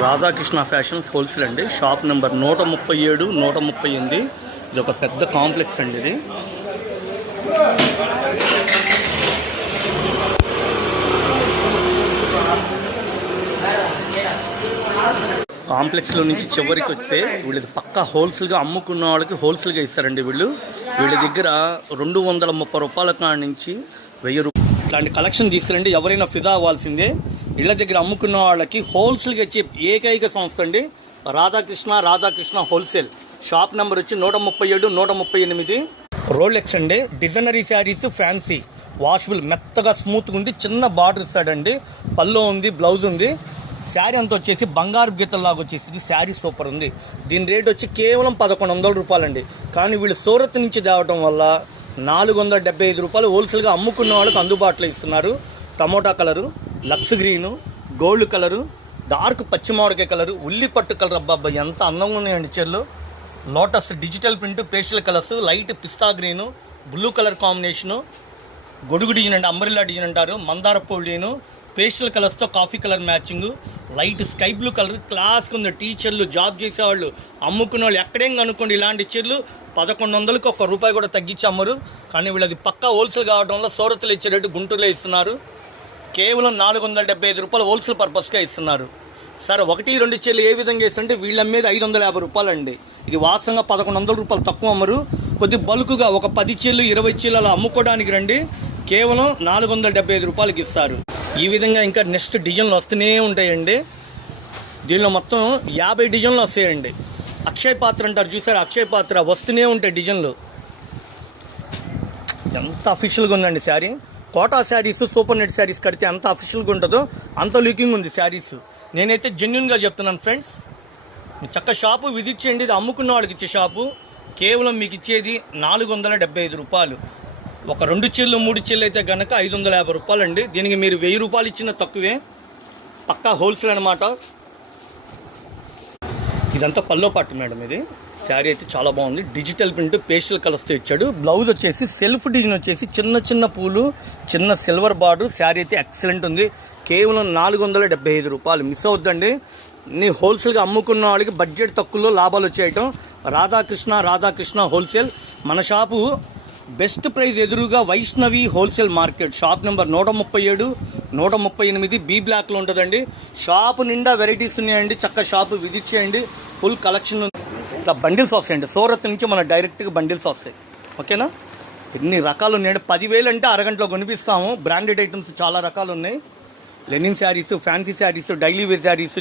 Radhakrishna fashions wholesale అండి. Shop number నూట ముప్పై ఏడు నూట ముప్పై ఎనిమిది. ఇది ఒక పెద్ద కాంప్లెక్స్ అండి ఇది. కాంప్లెక్స్లో నుంచి చివరికి వస్తే వీళ్ళది పక్కా హోల్సేల్గా అమ్ముకున్న వాళ్ళకి హోల్సేల్గా ఇస్తారండి వీళ్ళు. వీళ్ళ దగ్గర రెండు వందల ముప్పై రూపాయల కాడ నుంచి వెయ్యి రూపాయలు ఇట్లాంటి కలెక్షన్ తీసుకురండి. ఎవరైనా ఫిదా అవ్వాల్సిందే. ఇళ్ళ దగ్గర అమ్ముకున్న వాళ్ళకి హోల్సేల్గా ఇచ్చే ఏకైక సంస్థ అండి Radhakrishna Radhakrishna wholesale. Shop number వచ్చి నూట ముప్పై ఏడు నూట ముప్పై ఎనిమిది. రోలెక్స్ అండి. Designery saris fancy. వాషబుల్ మెత్తగా స్మూత్గా ఉంది చిన్న బార్డర్ ఇస్తాడండి పల్లో ఉంది బ్లౌజ్ ఉంది. శారీ అంతా వచ్చేసి బంగారు గీతల్లాగా వచ్చేసి శారీ సూపర్ ఉంది. దీని రేట్ వచ్చి కేవలం పదకొండు వందల రూపాయలండి. కానీ వీళ్ళు సూరత్ నుంచి తేవటం వల్ల నాలుగు వందల డెబ్బై ఐదు రూపాయలు హోల్సేల్గా అమ్ముకున్న వాళ్ళకి అందుబాటులో ఇస్తున్నారు. Tomato colour. Lux green gold colour dark పచ్చిమామిడికాయ కలరు ఉల్లి పట్టు కలర్ అబ్బాబ్బా ఎంత అందంగా ఉన్నాయండి చీరలు. Lotus digital print pastel colours light పిస్తా గ్రీను బ్లూ కలర్ కాంబినేషను గొడుగు డిజైన్ అంటే అంబ్రిల్లా డిజైన్ అంటారు మందార పూలీను పేస్టల్ కలర్స్తో coffee colour matching light sky blue colour క్లాస్కి ఉంది టీచర్లు జాబ్ చేసేవాళ్ళు అమ్ముకునే వాళ్ళు ఎక్కడేం కనుక్కోండి ఇలాంటి చీరలు పదకొండు వందలకి ఒక రూపాయి కూడా తగ్గించి అమ్మరు. కానీ వీళ్ళది పక్కా హోల్సేల్ కావడం వల్ల సూరత్లో ఇచ్చే రేటు గుంటూరులో ఇస్తున్నారు. కేవలం నాలుగు వందల డెబ్బై ఐదు రూపాయలు హోల్సేల్ పర్పస్గా ఇస్తున్నారు. సార్ ఒకటి రెండు చీరలు ఏ విధంగా ఇస్తుంటే వీళ్ళ మీద ఐదు వందల యాభై రూపాయలు అండి ఇది వాస్తవంగా పదకొండు వందల రూపాయలు తక్కువ అమ్మరు. కొద్ది బల్క్గా ఒక పది చీరలు ఇరవై చీరలు అలా అమ్ముకోవడానికి రండి. కేవలం నాలుగు వందల డెబ్బై ఐదు రూపాయలకి ఇస్తారు. ఈ విధంగా ఇంకా నెక్స్ట్ డిజైన్లు వస్తూనే ఉంటాయండి. దీనిలో మొత్తం యాభై డిజైన్లు వస్తాయండి. అక్షయ్ పాత్ర అంటారు చూసారు? అక్షయ పాత్ర వస్తూనే ఉంటాయి డిజైన్లు. ఎంత అఫీషియల్గా ఉందండి sari? Kota saris super net saris కడితే ఎంత అఫిషియల్గా ఉంటుందో అంత లుకింగ్ ఉంది శారీస్. నేనైతే జెన్యున్గా చెప్తున్నాను ఫ్రెండ్స్ చక్క షాపు విజిట్ చేయండి. ఇది అమ్ముకున్న వాళ్ళకి ఇచ్చే షాపు. కేవలం మీకు ఇచ్చేది నాలుగు వందల డెబ్బై ఐదు రూపాయలు. ఒక రెండు చీరలు మూడు చీరలు అయితే కనుక ఐదు వందల యాభై రూపాయలు అండి దీనికి మీరు వెయ్యి రూపాయలు ఇచ్చిన తక్కువే. పక్కా హోల్సేల్ అనమాట. ఇదంతా పల్లో పట్టు మేడం ఇది. శారీ అయితే చాలా బాగుంది. డిజిటల్ ప్రింట్ పేస్టల్ కలర్స్తో ఇచ్చాడు. బ్లౌజ్ వచ్చేసి సెల్ఫ్ డిజైన్ వచ్చేసి చిన్న చిన్న పూలు చిన్న సిల్వర్ బార్డర్ శారీ అయితే ఎక్సలెంట్ ఉంది. కేవలం నాలుగు వందల డెబ్బై ఐదు రూపాయలు. మిస్ అవుద్దండి. నీ హోల్సేల్గా అమ్ముకున్న వాళ్ళకి బడ్జెట్ తక్కువలో లాభాలు వచ్చేయటం రాధాకృష్ణ రాధాకృష్ణ హోల్సేల్ మన షాపు బెస్ట్ ప్రైస్ ఎదురుగా Vaishnavi wholesale market. Shop number నూట ముప్పై ఏడు నూట ముప్పై ఎనిమిది బి బ్లాక్లో ఉంటుందండి. షాపు నిండా వెరైటీస్ ఉన్నాయండి. చక్క షాపు విజిట్ చేయండి. ఫుల్ కలెక్షన్ ఉంది. ఇట్లా బండిల్స్ వస్తాయండి. సూరత్ నుంచి మన డైరెక్ట్గా బండిల్స్ వస్తాయి. ఓకేనా? ఎన్ని రకాలు ఉన్నాయండి. పదివేలు అంటే అరగంటలో కొనిపిస్తాము. బ్రాండెడ్ ఐటమ్స్ చాలా రకాలు ఉన్నాయి. Linen saris fancy saris daily wear saris